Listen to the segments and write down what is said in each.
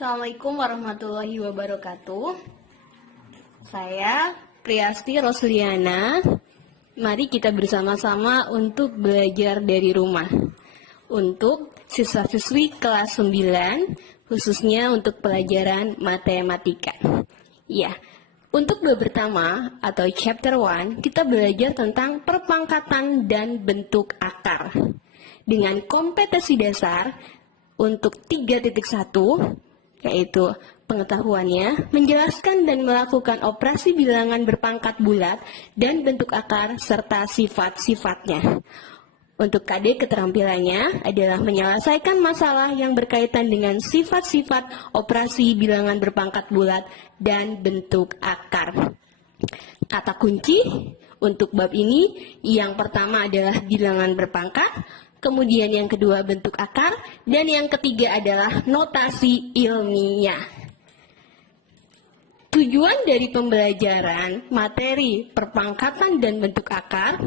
Assalamualaikum warahmatullahi wabarakatuh. Saya Priasti Rosliana. Mari kita bersama-sama untuk belajar dari rumah. Untuk siswa-siswi kelas 9, khususnya untuk pelajaran matematika. Ya, untuk bab pertama atau chapter 1, kita belajar tentang perpangkatan dan bentuk akar. Dengan kompetensi dasar untuk 3.1, yaitu pengetahuannya, menjelaskan dan melakukan operasi bilangan berpangkat bulat dan bentuk akar serta sifat-sifatnya. Untuk KD keterampilannya adalah menyelesaikan masalah yang berkaitan dengan sifat-sifat operasi bilangan berpangkat bulat dan bentuk akar. Kata kunci untuk bab ini yang pertama adalah bilangan berpangkat, kemudian yang kedua bentuk akar, dan yang ketiga adalah notasi ilmiah. Tujuan dari pembelajaran materi perpangkatan dan bentuk akar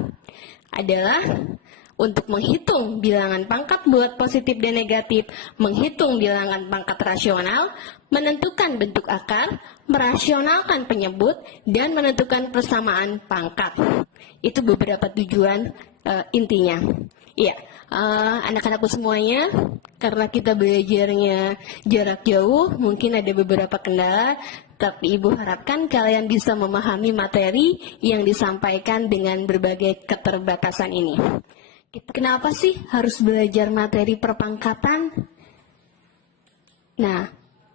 adalah untuk menghitung bilangan pangkat bulat positif dan negatif, menghitung bilangan pangkat rasional, menentukan bentuk akar, merasionalkan penyebut, dan menentukan persamaan pangkat. Itu beberapa tujuan intinya. Iya, anak-anakku semuanya, karena kita belajarnya jarak jauh, mungkin ada beberapa kendala, tapi Ibu harapkan kalian bisa memahami materi yang disampaikan dengan berbagai keterbatasan ini. Kenapa sih harus belajar materi perpangkatan? Nah,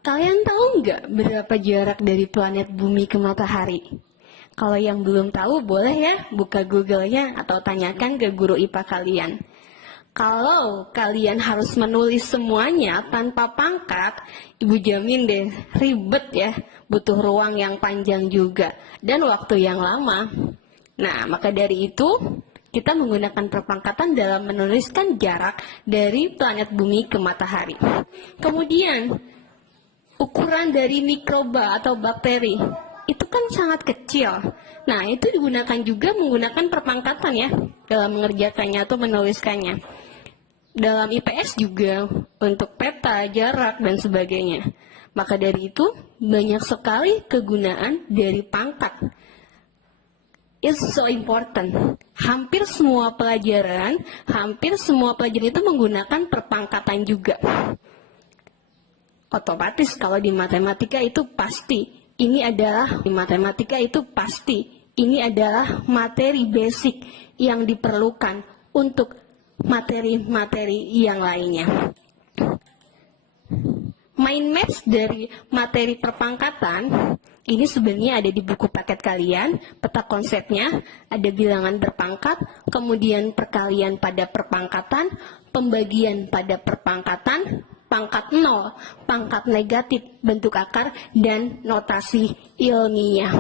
kalian tahu nggak berapa jarak dari planet bumi ke matahari? Kalau yang belum tahu, boleh ya buka Google-nya atau tanyakan ke guru IPA kalian. Kalau kalian harus menulis semuanya tanpa pangkat, Ibu jamin deh ribet ya, butuh ruang yang panjang juga dan waktu yang lama. Nah, maka dari itu kita menggunakan perpangkatan dalam menuliskan jarak dari planet bumi ke matahari. Kemudian, ukuran dari mikroba atau bakteri itu kan sangat kecil. Nah, itu digunakan juga menggunakan perpangkatan ya, dalam mengerjakannya atau menuliskannya. Dalam IPS juga, untuk peta, jarak, dan sebagainya. Maka dari itu, banyak sekali kegunaan dari pangkat. It's so important. Hampir semua pelajaran itu menggunakan perpangkatan juga. Otomatis kalau di matematika itu pasti. Ini adalah materi basic yang diperlukan untuk materi-materi yang lainnya. Mind maps dari materi perpangkatan ini sebenarnya ada di buku paket kalian. Peta konsepnya ada bilangan berpangkat, kemudian perkalian pada perpangkatan, pembagian pada perpangkatan, pangkat 0, pangkat negatif, bentuk akar, dan notasi ilmiah.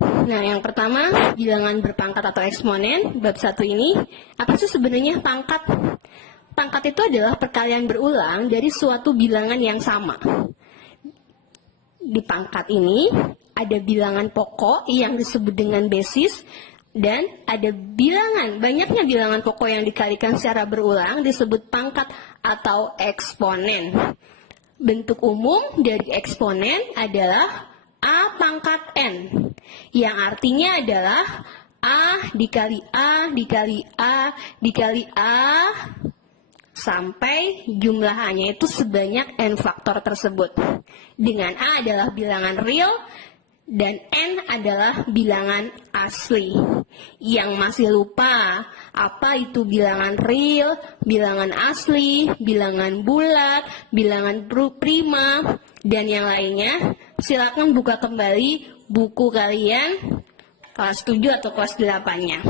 Nah, yang pertama, bilangan berpangkat atau eksponen, bab 1 ini. Apa sih sebenarnya pangkat? Pangkat itu adalah perkalian berulang dari suatu bilangan yang sama. Di pangkat ini, ada bilangan pokok yang disebut dengan basis, dan ada banyaknya bilangan pokok yang dikalikan secara berulang disebut pangkat atau eksponen. Bentuk umum dari eksponen adalah A pangkat N, yang artinya adalah A dikali A dikali A dikali A, sampai jumlah A-nya itu sebanyak N faktor tersebut. Dengan A adalah bilangan real, dan N adalah bilangan asli. Yang masih lupa apa itu bilangan real, bilangan asli, bilangan bulat, bilangan prima, dan yang lainnya, silakan buka kembali buku kalian kelas 7 atau kelas 8-nya.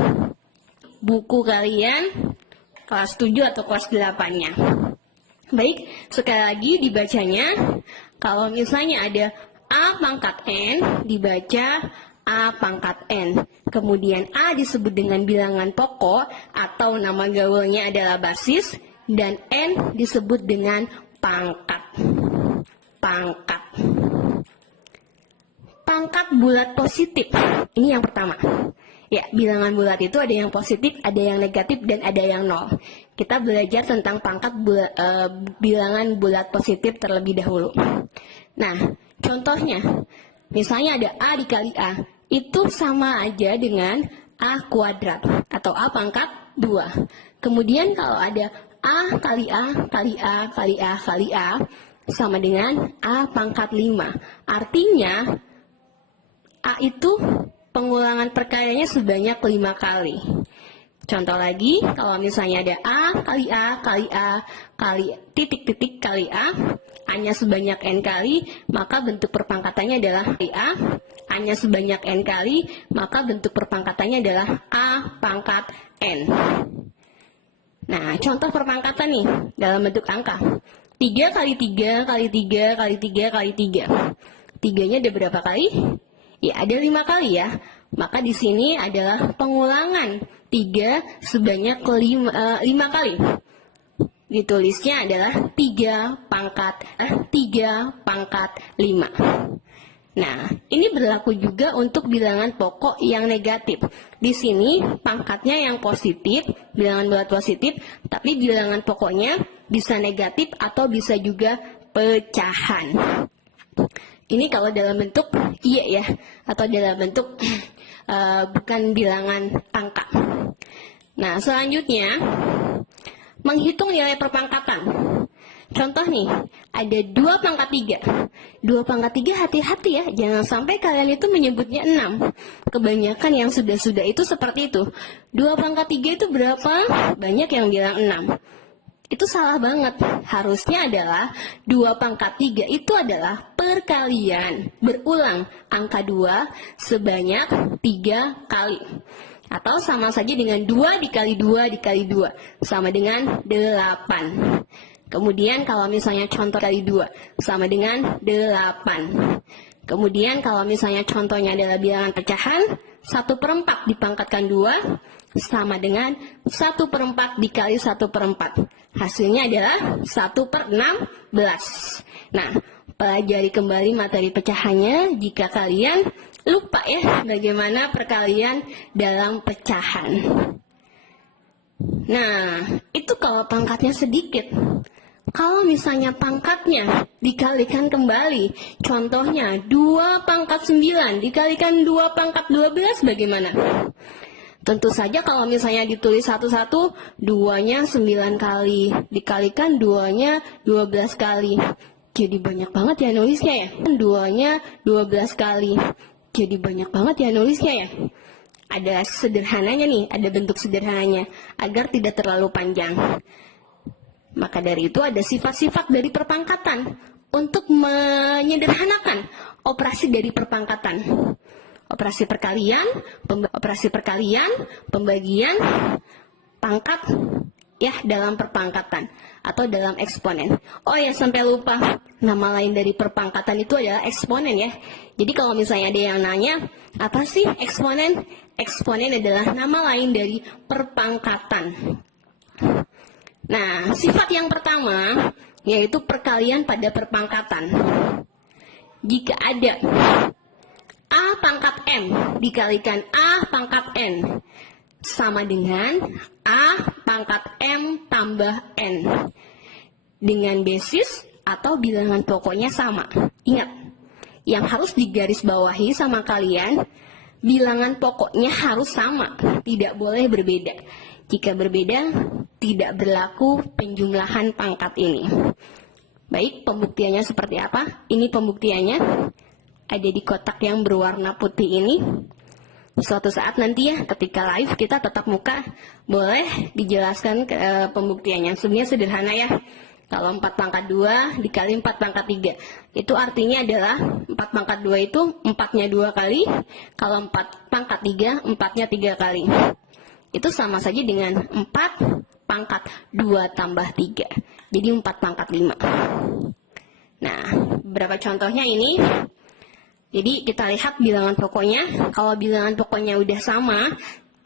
Buku kalian kelas 7 atau kelas 8-nya. Baik, sekali lagi dibacanya. Kalau misalnya ada A pangkat N, dibaca A pangkat N. Kemudian A disebut dengan bilangan pokok atau nama gaulnya adalah basis, dan N disebut dengan pangkat. Pangkat bulat positif. Ini yang pertama. Ya, bilangan bulat itu ada yang positif, ada yang negatif, dan ada yang nol. Kita belajar tentang pangkat bilangan bulat positif terlebih dahulu. Nah, contohnya, misalnya ada A dikali A, itu sama aja dengan A kuadrat, atau A pangkat 2. Kemudian kalau ada A kali A, kali A, kali A, kali A, sama dengan A pangkat 5. Artinya, A itu pengulangan perkaliannya sebanyak 5 kali. Contoh lagi, kalau misalnya ada A kali A kali A kali titik-titik kali A, A-nya sebanyak N kali, maka bentuk perpangkatannya adalah kali A. A-nya sebanyak N kali, maka bentuk perpangkatannya adalah A pangkat N. Nah, contoh perpangkatan nih, dalam bentuk angka. 3 kali 3 kali 3 kali 3 kali 3. 3-nya ada berapa kali? Ya, ada 5 kali ya. Maka di sini adalah pengulangan 3 sebanyak 5 kali. Ditulisnya adalah 3 pangkat 5. Nah, ini berlaku juga untuk bilangan pokok yang negatif. Di sini pangkatnya yang positif, bilangan bulat positif, tapi bilangan pokoknya bisa negatif atau bisa juga pecahan. Ini kalau dalam bentuk iya ya, atau dalam bentuk bukan bilangan angka. Nah, selanjutnya menghitung nilai perpangkatan. Contoh nih, ada 2 pangkat 3. 2 pangkat 3 hati-hati ya, jangan sampai kalian itu menyebutnya 6. Kebanyakan yang sudah-sudah itu seperti itu. 2 pangkat 3 itu berapa? Banyak yang bilang 6. Itu salah banget. Harusnya adalah 2 pangkat 3 itu adalah perkalian berulang angka 2 sebanyak 3 kali. Atau sama saja dengan 2 dikali 2 dikali 2, sama dengan 8. Kemudian kalau misalnya contoh kali 2, sama dengan 8. Kemudian kalau misalnya contohnya adalah bilangan pecahan, 1/4 dipangkatkan 2, sama dengan 1/4 dikali 1/4. Hasilnya adalah 1/16. Nah, pelajari kembali materi pecahannya jika kalian lupa ya bagaimana perkalian dalam pecahan. Nah, itu kalau pangkatnya sedikit. Kalau misalnya pangkatnya dikalikan kembali, contohnya 2 pangkat 9 dikalikan 2 pangkat 12 bagaimana? Tentu saja kalau misalnya ditulis satu-satu, 2-nya 9 kali, dikalikan 2-nya 12 kali. Jadi banyak banget ya nulisnya ya. 2-nya 12 kali. Jadi banyak banget ya nulisnya ya. Ada sederhananya nih, ada bentuk sederhananya, agar tidak terlalu panjang. Maka dari itu ada sifat-sifat dari perpangkatan untuk menyederhanakan operasi dari perpangkatan. Operasi perkalian, pembagian, pangkat, ya dalam perpangkatan atau dalam eksponen. Oh ya, sampai lupa, nama lain dari perpangkatan itu adalah eksponen ya. Jadi kalau misalnya ada yang nanya, apa sih eksponen? Eksponen adalah nama lain dari perpangkatan. Nah, sifat yang pertama yaitu perkalian pada perpangkatan. Jika ada A pangkat M dikalikan A pangkat N, sama dengan A pangkat M tambah N, dengan basis atau bilangan pokoknya sama. Ingat, yang harus digarisbawahi sama kalian, bilangan pokoknya harus sama, tidak boleh berbeda. Jika berbeda, tidak berlaku penjumlahan pangkat ini. Baik, pembuktiannya seperti apa? Ini pembuktiannya. Ada di kotak yang berwarna putih ini. Suatu saat nanti ya, ketika live kita tatap muka, boleh dijelaskan pembuktiannya. Sebenarnya sederhana ya. Kalau 4 pangkat 2 dikali 4 pangkat 3. Itu artinya adalah 4 pangkat 2 itu 4-nya 2 kali. Kalau 4 pangkat 3, 4-nya 3 kali. Itu sama saja dengan 4 pangkat 2 tambah 3. Jadi 4 pangkat 5. Nah, beberapa contohnya ini. Jadi kita lihat bilangan pokoknya. Kalau bilangan pokoknya udah sama,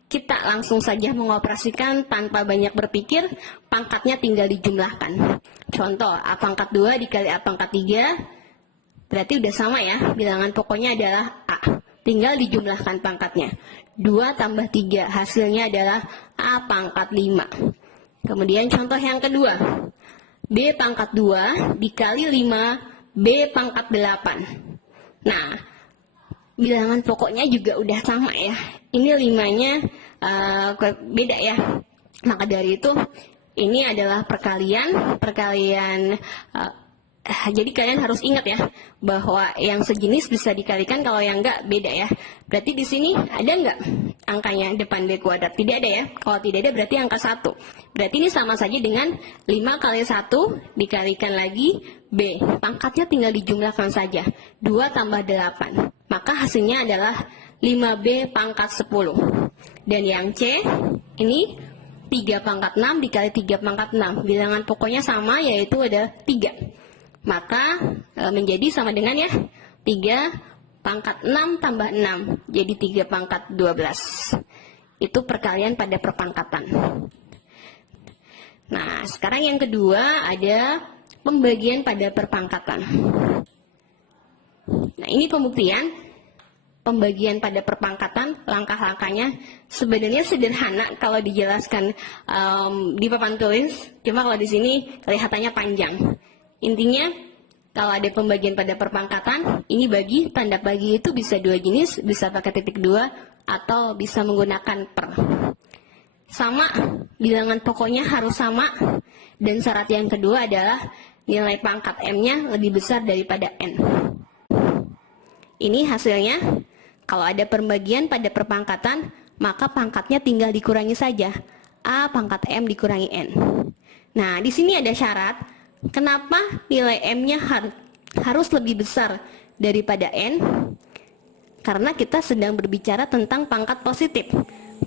kita langsung saja mengoperasikan tanpa banyak berpikir, pangkatnya tinggal dijumlahkan. Contoh, A pangkat 2 dikali A pangkat 3, berarti udah sama ya, bilangan pokoknya adalah A. Tinggal dijumlahkan pangkatnya. 2 tambah 3, hasilnya adalah A pangkat 5. Kemudian contoh yang kedua, B pangkat 2 dikali 5, B pangkat 8. Nah, bilangan pokoknya juga udah sama ya. Ini 5-nya beda ya. Maka dari itu, ini adalah perkalian jadi kalian harus ingat ya bahwa yang sejenis bisa dikalikan, kalau yang enggak beda ya. Berarti di sini ada enggak angkanya depan B kuadrat? Tidak ada ya. Kalau tidak ada berarti angka 1. Berarti ini sama saja dengan 5 kali 1 dikalikan lagi B. Pangkatnya tinggal dijumlahkan saja. 2 tambah 8. Maka hasilnya adalah 5B pangkat 10. Dan yang C ini 3 pangkat 6 dikali 3 pangkat 6. Bilangan pokoknya sama, yaitu ada 3. Maka menjadi sama dengan ya 3 pangkat 6 tambah 6. Jadi 3 pangkat 12. Itu perkalian pada perpangkatan. Nah, sekarang yang kedua ada pembagian pada perpangkatan. Nah, ini pembuktian. Pembagian pada perpangkatan, langkah-langkahnya sebenarnya sederhana kalau dijelaskan di papan tulis. Cuma kalau di sini kelihatannya panjang. Intinya, kalau ada pembagian pada perpangkatan, ini bagi, tanda bagi itu bisa 2 jenis, bisa pakai titik 2, atau bisa menggunakan per. Sama, bilangan pokoknya harus sama, dan syarat yang kedua adalah nilai pangkat M-nya lebih besar daripada N. Ini hasilnya, kalau ada pembagian pada perpangkatan, maka pangkatnya tinggal dikurangi saja. A pangkat M dikurangi N. Nah, di sini ada syarat. Kenapa nilai M-nya harus lebih besar daripada N? Karena kita sedang berbicara tentang pangkat positif.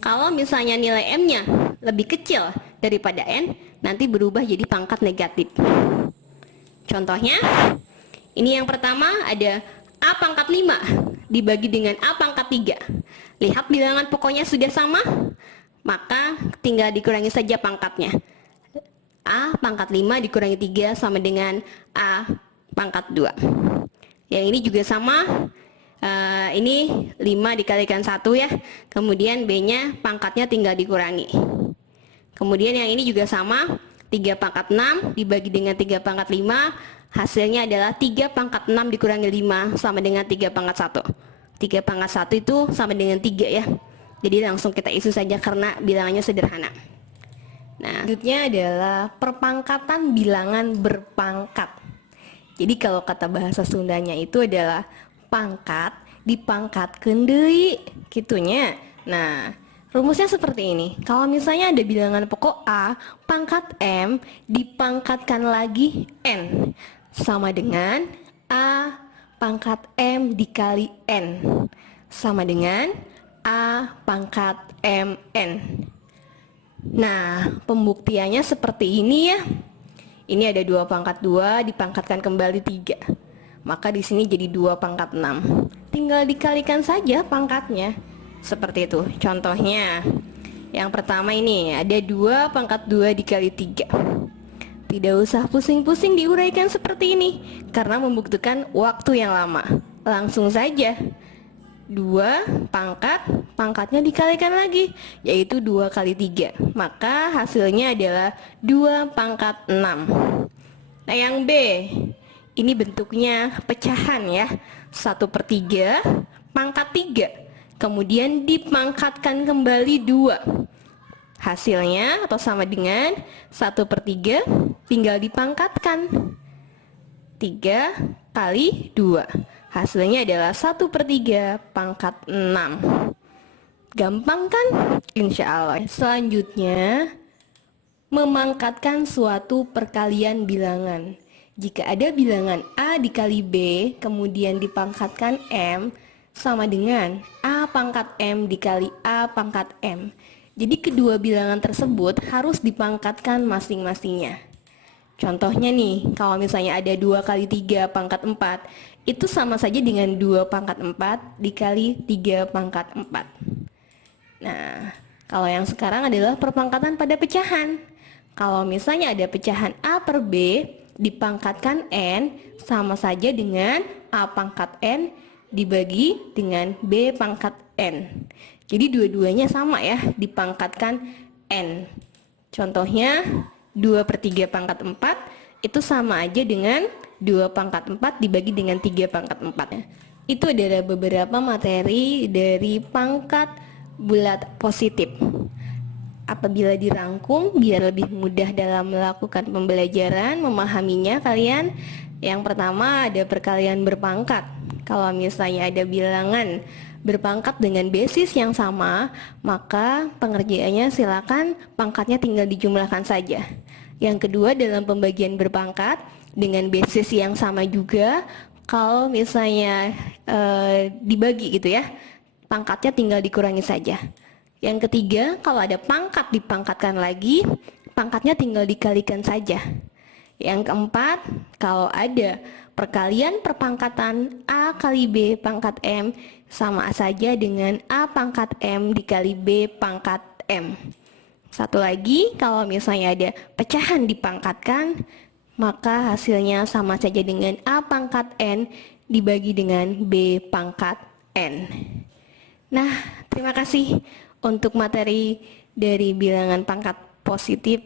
Kalau misalnya nilai M-nya lebih kecil daripada N, nanti berubah jadi pangkat negatif. Contohnya, ini yang pertama ada A pangkat 5 dibagi dengan A pangkat 3. Lihat bilangan pokoknya sudah sama, maka tinggal dikurangi saja pangkatnya. A pangkat 5 dikurangi 3 sama dengan A pangkat 2. Yang ini juga sama, ini 5 dikalikan 1 ya. Kemudian B-nya pangkatnya tinggal dikurangi. Kemudian yang ini juga sama, 3 pangkat 6 dibagi dengan 3 pangkat 5, hasilnya adalah 3 pangkat 6 dikurangi 5 sama dengan 3 pangkat 1. 3 pangkat 1 itu sama dengan 3 ya. Jadi langsung kita isi saja karena bilangannya sederhana. Nah, selanjutnya adalah perpangkatan bilangan berpangkat. Jadi kalau kata bahasa Sundanya itu adalah pangkat dipangkatkeun deui gitunya. Nah, rumusnya seperti ini. Kalau misalnya ada bilangan pokok A, pangkat M dipangkatkan lagi N, sama dengan A pangkat M dikali N, sama dengan A pangkat MN. Nah, pembuktiannya seperti ini ya. Ini ada 2 pangkat 2 dipangkatkan kembali 3. Maka di sini jadi 2 pangkat 6. Tinggal dikalikan saja pangkatnya. Seperti itu. Contohnya, yang pertama ini ada 2 pangkat 2 dikali 3. Tidak usah pusing-pusing diuraikan seperti ini, karena membutuhkan waktu yang lama. Langsung saja, 2 pangkatnya dikalikan lagi, yaitu 2 kali 3. Maka hasilnya adalah 2 pangkat 6. Nah, yang B, ini bentuknya pecahan ya. 1/3 pangkat 3. Kemudian dipangkatkan kembali 2. Hasilnya atau sama dengan 1/3 tinggal dipangkatkan 3 kali 2. Hasilnya adalah 1/3 pangkat 6. Gampang kan? Insya Allah. Selanjutnya, memangkatkan suatu perkalian bilangan. Jika ada bilangan A dikali B, kemudian dipangkatkan M, sama dengan A pangkat M dikali A pangkat M. Jadi kedua bilangan tersebut harus dipangkatkan masing-masingnya. Contohnya nih, kalau misalnya ada 2 kali 3 pangkat 4, itu sama saja dengan 2 pangkat 4 dikali 3 pangkat 4. Nah, kalau yang sekarang adalah perpangkatan pada pecahan. Kalau misalnya ada pecahan A per B, dipangkatkan N, sama saja dengan A pangkat N dibagi dengan B pangkat N. Jadi dua-duanya sama ya, dipangkatkan N. Contohnya 2/3 pangkat 4 itu sama aja dengan 2 pangkat 4 dibagi dengan 3 pangkat 4. Itu adalah beberapa materi dari pangkat bulat positif. Apabila dirangkum biar lebih mudah dalam melakukan pembelajaran, memahaminya kalian. Yang pertama ada perkalian berpangkat. Kalau misalnya ada bilangan berpangkat dengan basis yang sama, maka pengerjaannya silakan pangkatnya tinggal dijumlahkan saja. Yang kedua dalam pembagian berpangkat dengan basis yang sama juga, kalau misalnya dibagi gitu ya, pangkatnya tinggal dikurangi saja. Yang ketiga, kalau ada pangkat dipangkatkan lagi, pangkatnya tinggal dikalikan saja. Yang keempat, kalau ada perkalian perpangkatan A kali B pangkat M sama saja dengan A pangkat M dikali B pangkat M. Satu lagi, kalau misalnya ada pecahan dipangkatkan, maka hasilnya sama saja dengan A pangkat N dibagi dengan B pangkat N. Nah, terima kasih untuk materi dari bilangan pangkat positif.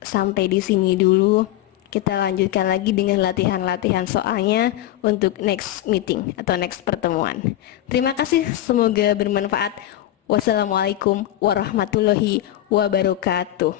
Sampai di sini dulu. Kita lanjutkan lagi dengan latihan-latihan soalnya untuk next meeting atau next pertemuan. Terima kasih, semoga bermanfaat. Wassalamualaikum warahmatullahi wabarakatuh.